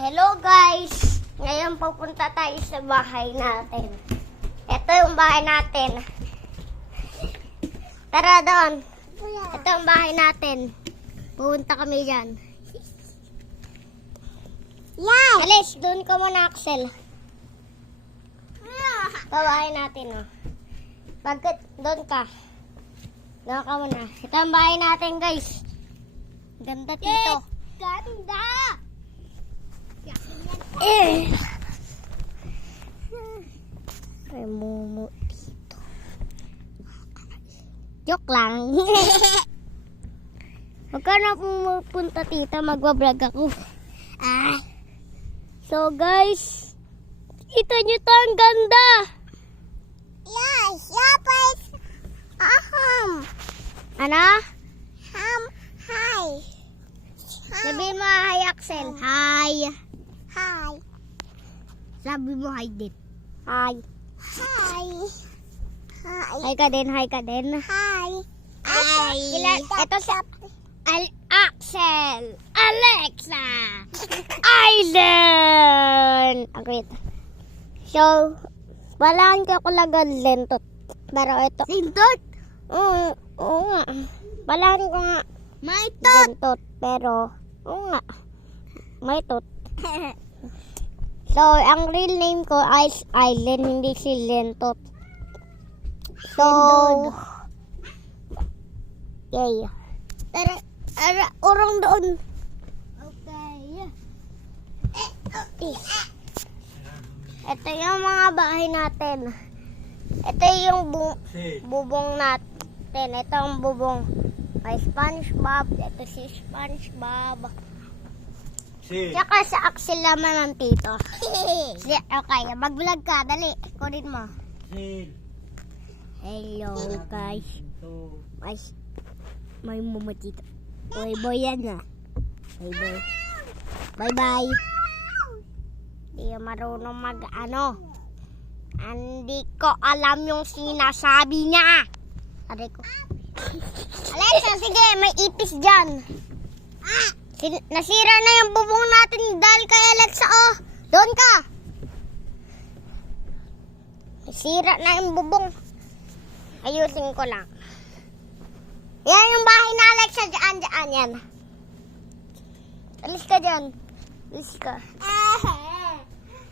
Hello guys! Ngayon pupunta tayo sa bahay natin. Ito yung bahay natin. Tara doon. Ito yung bahay natin. Pupunta kami dyan. Yes! Alis, doon ka muna, Axel. Bahay natin, oh. Bakit doon ka? Doon ka muna. Ito ang bahay natin, guys. Ganda dito. Ganda! Ay, mumu dito. Joke lang. Huwag ka na pumunta dito. Magbablog ako. So, guys. Kita nyo to, ang ganda. Yes, yapis. Ano? Hi. Sabihin mo hi, Axel. Hi. Hi. Sabi mo hi din. Hi. Hi. Hi. Hi ka din, hi ka din. Hi. Hi. Ito si Axel. Alexa. Aizen. Okay. So, walaan ko lagan lentot. Pero ito. Lentot? Oo nga. Walaan ko nga. May tot. Lentot. Pero, oo nga. May tot. So, ang real name ko is Aizen, hindi si Lentot. So, yay. Tara, urong doon. Okay. Ito yung mga bahay natin. Ito yung bubong natin. Ito ang bubong kay SpongeBob. Ito si SpongeBob. Tsaka sa Axel naman ng tito. Okay, mag-vlog ka. Dali, kunin mo. Hello guys. May mama dito. Boy boy yan na. Boy boy. Bye bye. Hindi marunong mag-ano. Hindi ko alam yung sinasabi niya. Aray ko. Alexa, sige, may ipis dyan. Nasira na yung bubong natin dahil kay Alexa, oh. Doon ka. Nasira na yung bubong. Ayusin ko lang. Yan yung bahay na Alexa. Dyan, yan. Alis ka dyan. Alis ka.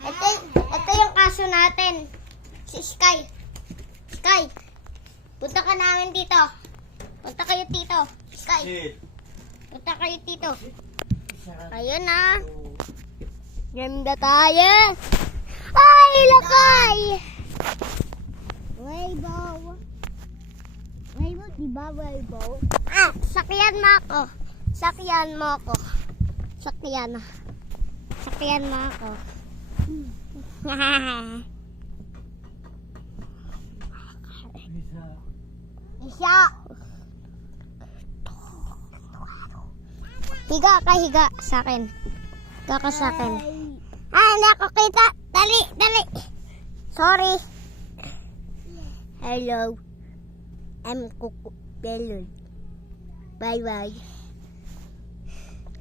Ito yung kaso natin. Si Sky. Sky. Punta ka namin dito. Punta kayo dito. Sky. Punta kayo dito. Ayun na. Ganda tayo. Ay, lakay. Rainbow. Rainbow, diba rainbow? Sakyan mo ako. Sakyan mo ako. Sakyan mo ako. Isa. Higa sa akin. Higa ka sa akin. Hindi ako kita. Dali. Sorry. Hello. I'm Kuku Belon. Bye.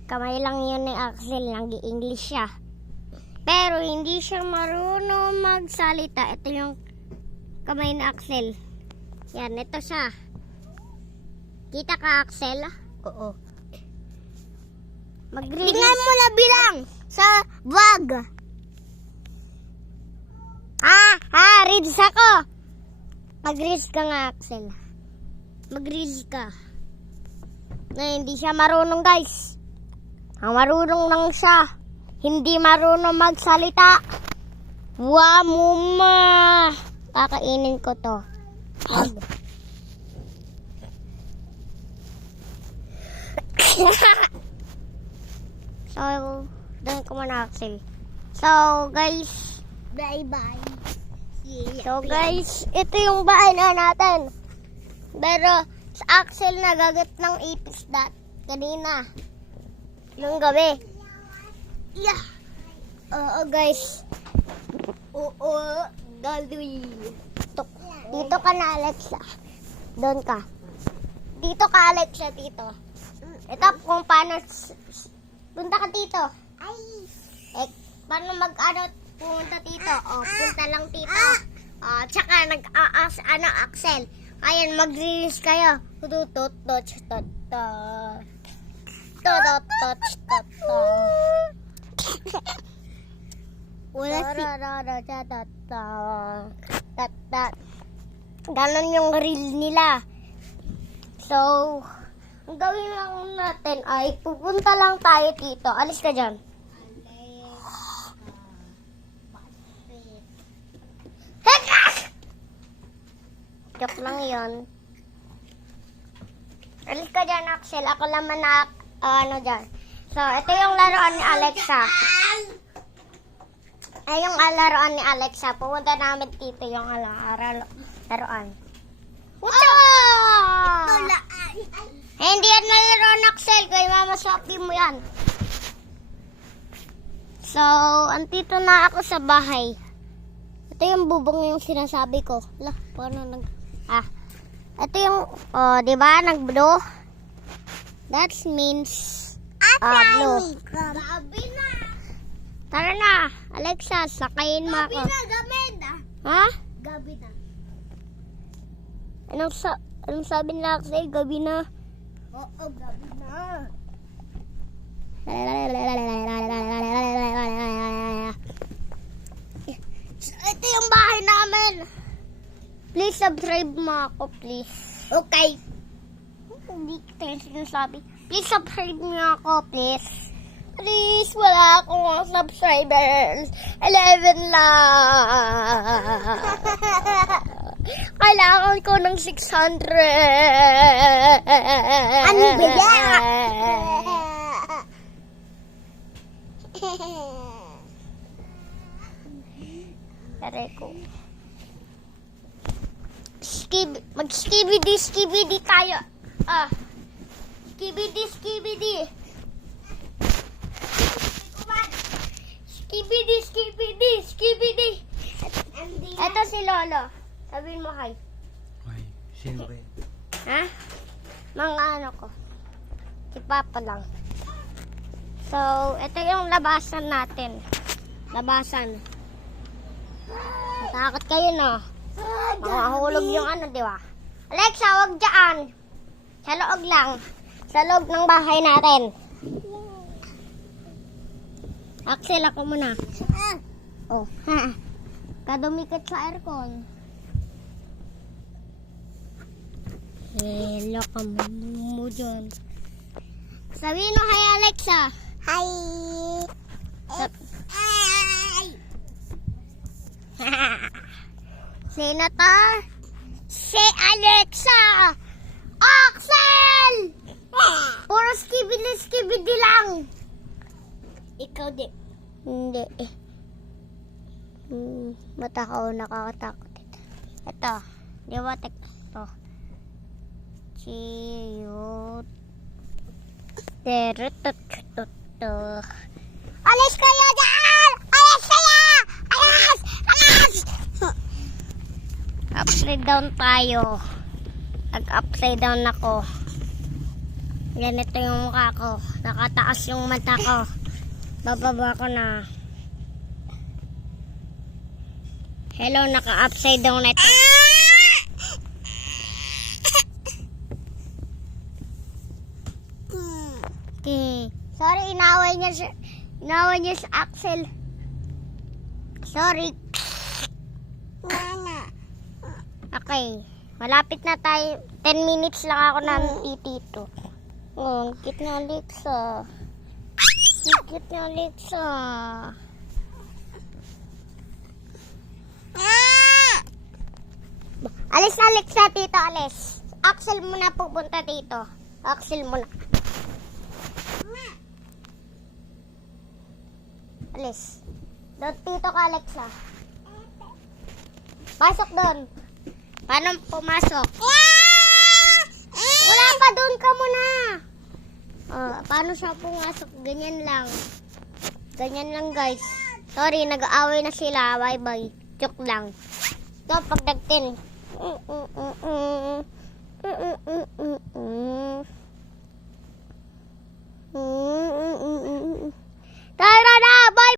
Kamay lang yun ni Axel. Nag-i-English siya. Pero hindi siya marunong magsalita. Ito yung kamay ni Axel. Yan, ito siya. Kita ka, Axel? Oo. Tingnan mo na bilang sa vlog. Reads ako. Mag-reads ka nga, Axel. Mag-reads ka. Na hindi siya marunong, guys. Ang marunong lang siya. Hindi marunong magsalita. Mama. Kakainin ko to. So, doon ko muna, Axel. So, guys. Bye-bye. So, guys, ito yung bahay na natin. Pero, sa Axel nagagat ng ipis kanina. Nung gabi. Yeah. Oo, guys. Oo, dali. Dito ka na, Alexa. Doon ka. Dito ka, Alexa, dito. Ito kung paano. Punta ka dito. Ay. Paano pumunta dito? Punta lang dito. Tsaka Axel. Ayan, mag-release kayo. Tutut. Wala Ganon yung reel nila. So, ang gawin lang natin ay pupunta lang tayo dito. Alis ka dyan. Joke lang yun. Alis ka dyan, Axel. Ako naman na, dyan. So, ito yung laruan ni Alexa. Ay, yung laruan ni Alexa. Pumunta namin dito yung laruan. Ito laan. Hindi yan na laruan, Axel. Kaya mama Shopee mo yan. So, andito na ako sa bahay. Ito yung bubong yung sinasabi ko. Lah, paano ito yung, di ba, nag-blue? That means, blue. Gabi na. Tara na, Alexa, sakayin mo ako. Gabi na. Ha? Gabi na. Anong sabi nila kasi, gabi na? Oo, gabi na. Ito yung bahay namin. Please subscribe mo ako, please. Okay. Hindi kita yung sinasabi. Please subscribe mo ako, please. Please, wala akong subscribers. 11 lang. Kailangan ko ng 600. Ano ba yan? Tara ko. Mag-skibidi tayo. Skibidi. Skibidi. Ito si Lolo. Sabihin mo hi. Ay, sino ba yun? Ha? Mga ano ko. Si Papa lang. So, ito yung labasan natin. Labasan. Matakot kayo, no? Makahulog yung di ba? Alexa, wag dyan. Sa loob lang. Sa loob ng bahay natin. Axel, ako muna. Oh, ha. Kadumikit sa aircon. Hello ka mo dyan. Sabihin mo, hi Alexa. Hi. Sino to? Si Alexa! Axel! Puro skibidi lang. Ikaw di. Hindi. Matakaw, nakakatakot ito. Ito. Di ba ito? Cute. Alis kayo dyan! Alis kayo! Alis! Upside down tayo. Nag-upside down ako. Ganito yung mukha ko. Nakataas yung mata ko. Bababa ko na. Hello, naka-upside down na ito. Okay. Sorry, inaway niya si Axel. Sorry. Okay. Malapit na tayo. 10 minutes lang ako nandito. Oh, ang cute na Alexa. Ang cute na Alexa. Alis na Alexa dito, alis. Axel muna pupunta dito. Axel muna. Alis. Doon dito ka, Alexa. Pasok doon. Paano pumasok? Wala pa, doon ka muna. Paano siya pumasok? Ganyan lang. Ganyan lang, guys. Sorry, nag-aaway na sila. Bye-bye. Joke lang. Ito, pagdagtin. Tara na!